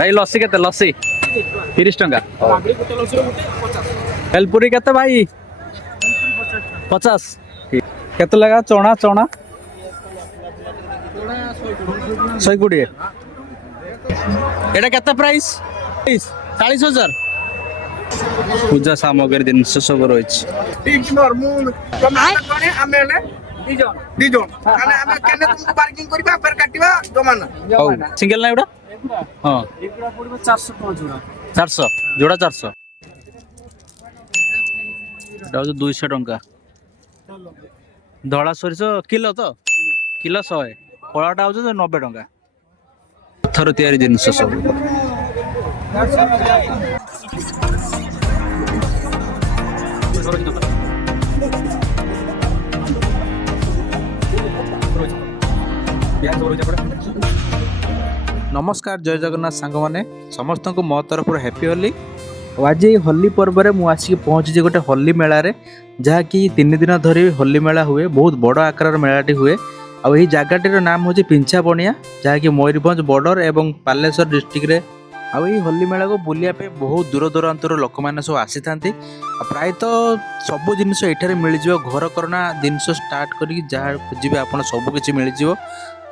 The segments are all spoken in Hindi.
भाई लस्सी केते लस्सी 30 टंका भेलपुरी केते भाई 50 केते लगा चना चना 120 एटा केते प्राइस 40,000 पूजा सामग्री जिनस सब रही सिंगल ना एटा हाँ 400 जोड़ा 400 200 टंका धड़ा सोरिष किलो तो किलो 100 कलाटा हो 90 टंका थर तैयारी जिनस सब नमस्कार जय जगन्नाथ सांग मैंने समस्त को मो तरफ हैप्पी होली आज होली पर्व में मुझे पहुंची गोटे होली मेलारे जहाँकि 3 दिन धरी होली मेला हुए बहुत बड़ आकार मेलाटी हुए आउ यही जगह नाम हूँ पिंछा बनिया जहाँकि मयूरभंज बॉर्डर एवं बालेश्वर डिस्ट्रिक्ट रे आउ यही होली मेला को बुलाया बहुत दूर दूरांतर लोक मैंने सब आसी था प्रायतः सबू जिनस ये मिल घर करना जिनस स्टार्ट कर जहाँ खोजे आप सबकि मिल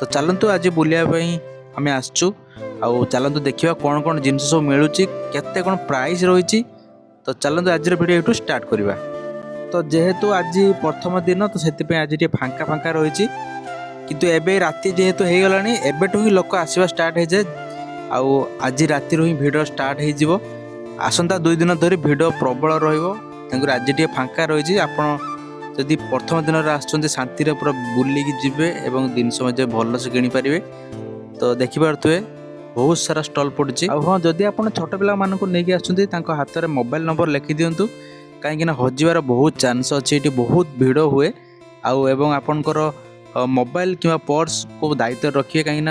तो चलतु आज बुलाया आम आसचु आउ चलतु देखा कौन कौन जिनस सब मिलूँ केते कौन प्राइस रही तो चलतु आज वीडियो ये स्टार्ट करवा तो जेहेतु आज प्रथम दिन तो से आज फांका फांका रही किंतु एबे राति जेहेतु हो गला एबेठू ही लोक आसवा स्टार्ट हो जाए आउ आज राति ही भिड़ स्टार्ट हो आसंता 2 दिन धरी भिड़ प्रबल रही आज टे फांका रही आप जदि प्रथम दिन आसुँच शांति पूरा बुलिकी जी और जिनस भलसे किनीपारे तो देखिपे बहुत सारा स्टल पड़ी हाँ जदि आप छोट पिला नहीं आसुँच हाथ में मोबाइल नंबर लिखि दिंतु कहीं हजिबार बहुत चांस अच्छे ये बहुत भिड़ हुए आपणकर मोबाइल कि पर्स को दायित्व रखिए कहीं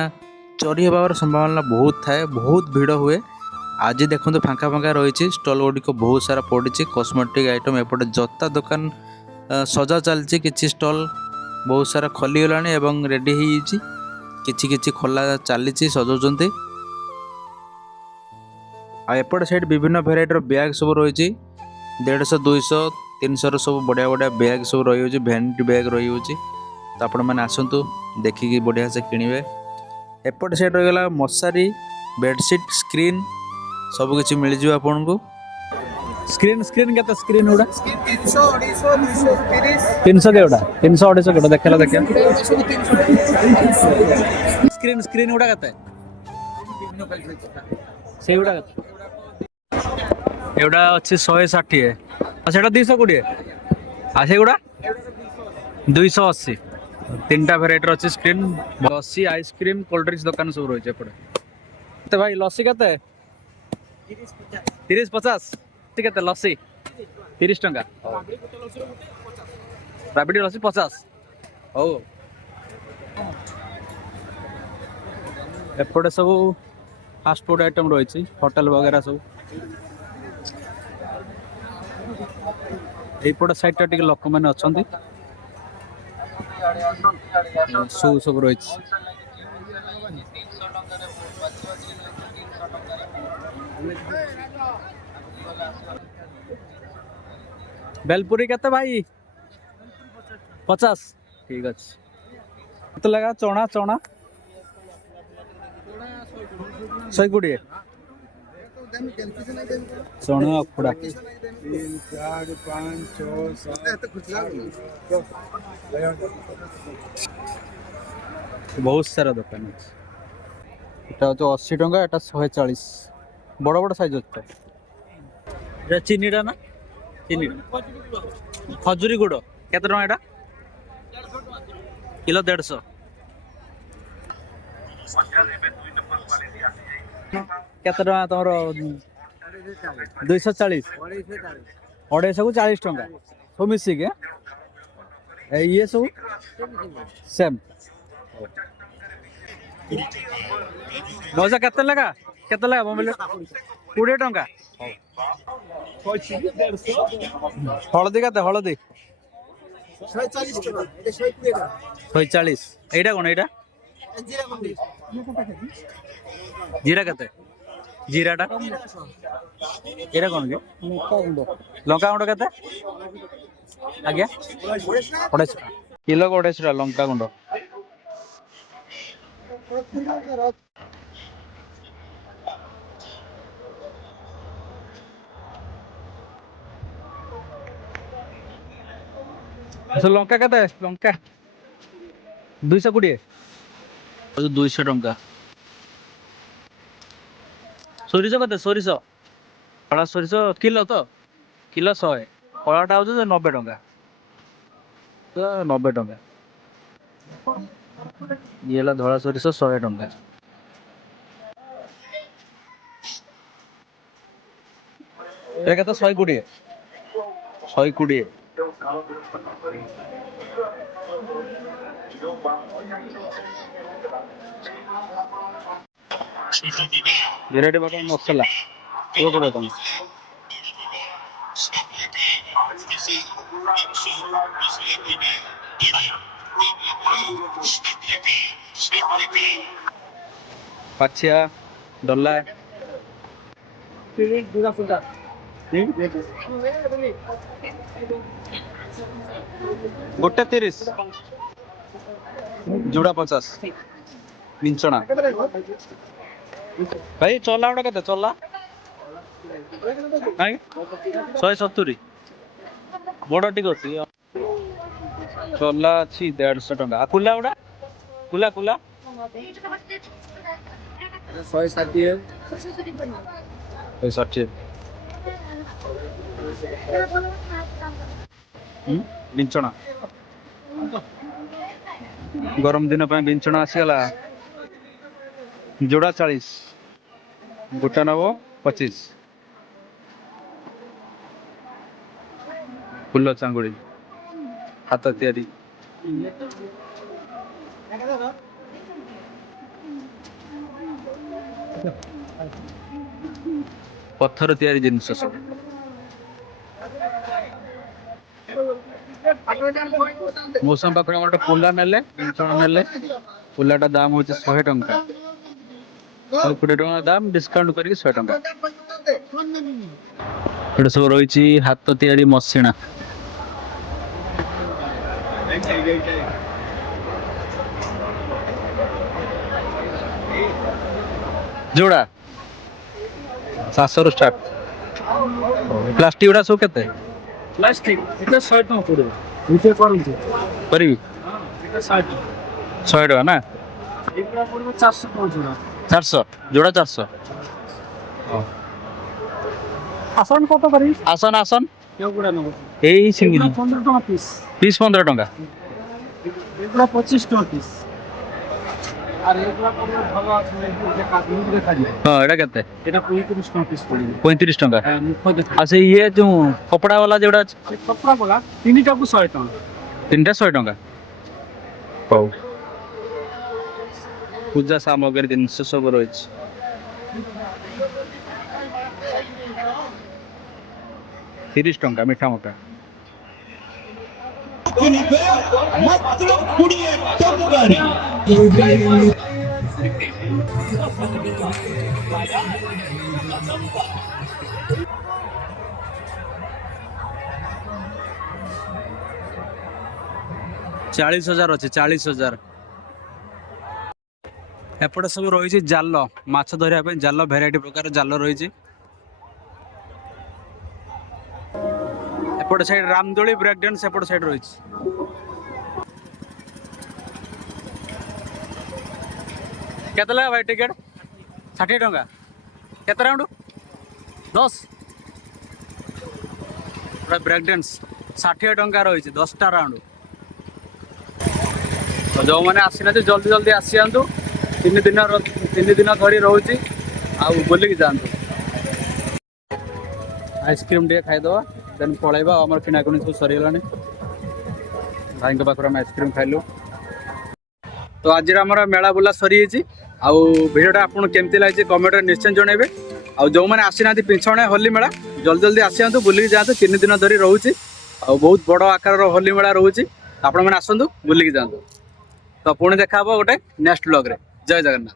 चोरी होबार संभावना बहुत थाए बहुत भिड़ हुए आज देखो फांका फांका रही स्टल गुड़िक बहुत सारा पड़ी कॉस्मेटिक आइटम एपटे जता दुकान सजा चलती किसी स्टल बहुत सारा खोलीगला रेडी किछि खोला चली सजाउंट एपट साइड विभिन्न भेराइटर बैग सब रही 150 200 300 सब बढ़िया बढ़िया बैग सब रही भैनिटी बैग रही तो आपण मैंने आसतु देखिकी बढ़िया से किणवे एपट साइड रहीगला मशारी बेडसीट स्क्रीन सब किछि मिल जाए आपन को स्क्रीन स्क्रीन केता स्क्रीन उडा 300 200 300 केटा 300 250 केटा देखला देखा स्क्रीन स्क्रीन उडा केता से उडा एवडा अछि 160 आ सेटा 220 आ सेगुडा 280 तीनटा भेराइटर अच्छी स्क्रीन लस्सी आइसक्रीम कोल्ड ड्रिंक्स दुकान सब रही है भाई लस्सी केते 30-50 केते लस्सी 30 टंका राबिडी लस्सी 50 हो एपटे सब फास्ट फूड आइटम रही होटल वगैरह सब एपट साइड टे लोक मैंने अच्छा शू सब रही बेलपुरी केते भाई 50 ठीक अच्छे तो लगा चना चना 120 चना अखुड़ा 3 4 5 6 7 बहुत सारा दुकान है 80 टंका एटा 140 बड़ बड़ साइज होता है चीनीटा ना चीनी खजूरी गुड़ केते टंका एटा किलो 150 केते टंका तमरो 240 250 को 40 टंका सब मिसिक ये सब सेम मौजा केते लगा मोबाइल 20 टंका हलदी केते हलदी 140 एटा कोन एटा जीरा केते जीराटा एटा कौन के लंका गुंड केते आज्ञा 28 किलो 28 लंका गुंड लंका केते लंका 220 200 टंका सोरिष केते सोरिष कला सोरिष किलो तो किलो 100 कलाटा हो 90 टंका तो 90 टंका ये धला सोरिष 100 टंका এটা তো 120 120 ভেরাইটি বাটার মশলা এগুলো করে দাম পাছিয়া ডলা দুটা ফুটা গোটে 30 जोड़ा 50 विंचना भाई चला गुड़ा केते चला 170 बड़ टिक अच्छी चला अच्छी 150 टंका कुला गुड़ा कुला कुला 160 विंचना गरम दिन विंचना आसीगला जोड़ा 40 गोटा नब 25 फुल चांगुड़ी हाथ तैयारी पत्थर तैयारी जिनस सब मौसम पाखे गोटे पुला ने पुलाटा दाम हूँ 100 टंका 120 टंका दाम डिस्काउंट करके 100 टंका ये सब रही हाथ तैयारी मसिणा जोड़ा 700 रु स्टार्ट प्लास्टिक गुड़ा सब केते प्लास्टिक इतना 100 टंका पड़े नीचे करूँ करी 100 टका ना 400 जोड़ा 400 आसन कत करी आसन आसन यही सिंगिल 15 टका पीस पीस 15 टका एगुला 25 टका पीस अरे एगुला कोनो भलो আছে देखा देखा जाए हां एटा केते एटा 35 टका पीस पड़ी 35 टका अच्छा ये जो कपड़ा वाला जेड़ा कपड़ा वाला तीनटा को 100 टका तीनटा 100 टका पाऊ पूजा सामग्री जिनस सब रही 30 टंका मीठा मोटा 40,000 अच्छे 40,000 एपटे सब रही जाल माछ धरिया जाल भेराइटी प्रकार जाल रही एपटे साइड रामदोली ब्रेक डांस एपटे साइड रही केते लगा भाई टिकट 60 टंका केते राउंड 10 ब्रेक डांस 60 टंका रही 10टा राउंड तो जो मैंने आसीना जल्दी जल्दी आसी जातु 3 दिन धरी रोचे बुलिक जातु आइसक्रीम टे खाईदे देन पलैबा आम किणाकुणी सब सरीगला भाई पाखे आइसक्रीम खाइलु तो आज मेला बुला सरी भिडियोटा आपको केमती लगे कमेंट निश्चय जनइबे जो मैंने आसीना पिछणे होली मेला जल्दी जल्दी आसी जातु बुलिक जातु 3 दिन धरी रोचे बहुत बड़ आकार होली मेला रोचे आपण मैंने आसतु बुलिक जातु तो पुणी देखा गोटे नेक्स्ट ब्लॉग रे जय जगन्नाथ।